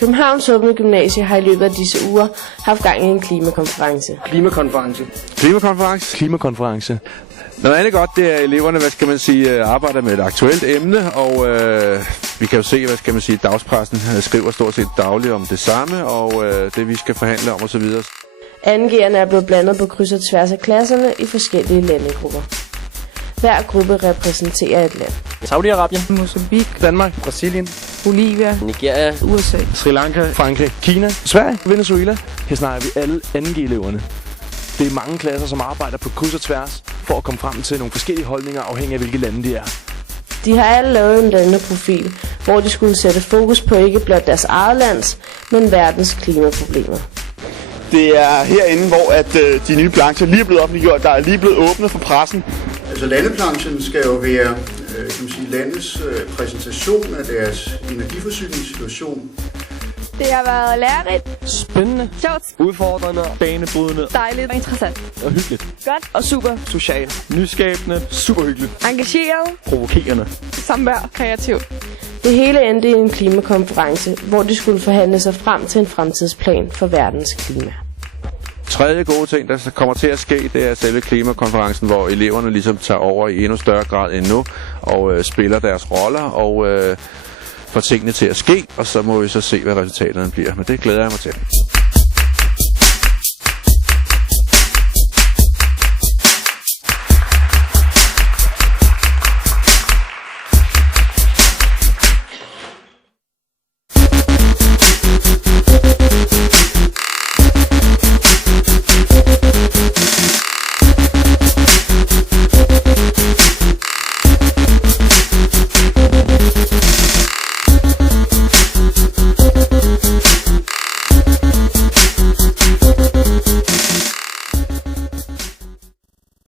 Københavns Åbne Gymnasie har i løbet af disse uger haft gang i en klimakonference. Klimakonference. Noget andet godt, det er eleverne, arbejder med et aktuelt emne, og vi kan jo se, dagspressen skriver stort set dagligt om det samme, og det vi skal forhandle om osv. Angerne er blevet blandet på kryds og tværs af klasserne i forskellige landegrupper. Hver gruppe repræsenterer et land. Saudi-Arabien, Mozambique, Danmark, Brasilien, Bolivia, Nigeria, USA, Sri Lanka, Frankrig, Kina, Sverige, Venezuela. Her snakker vi alle 2G-eleverne. Det er mange klasser, som arbejder på kryds og tværs for at komme frem til nogle forskellige holdninger, afhængig af hvilke lande de er. De har alle lavet en landeprofil, hvor de skulle sætte fokus på ikke blot deres eget lands, men verdens klimaproblemer. Det er herinde, hvor de nye plancher lige er blevet offentliggjort. Der er lige blevet åbnet for pressen. Altså landeplanchen skal jo være landets præsentation af deres energiforsyningssituation. Det har været lærerigt, spændende, sjovt, udfordrende, banebrydende, dejligt og interessant. og hyggeligt. Godt og super. Socialt, nyskabende, super hyggeligt, Engageret, provokerende. samvær, kreativt. Det hele endte i en klimakonference, hvor de skulle forhandle sig frem til en fremtidsplan for verdens klima. Tredje gode ting, der kommer til at ske, det er selve klimakonferencen, hvor eleverne ligesom tager over i endnu større grad end nu, og spiller deres roller, og får tingene til at ske, og så må vi så se, hvad resultaterne bliver. Men det glæder jeg mig til.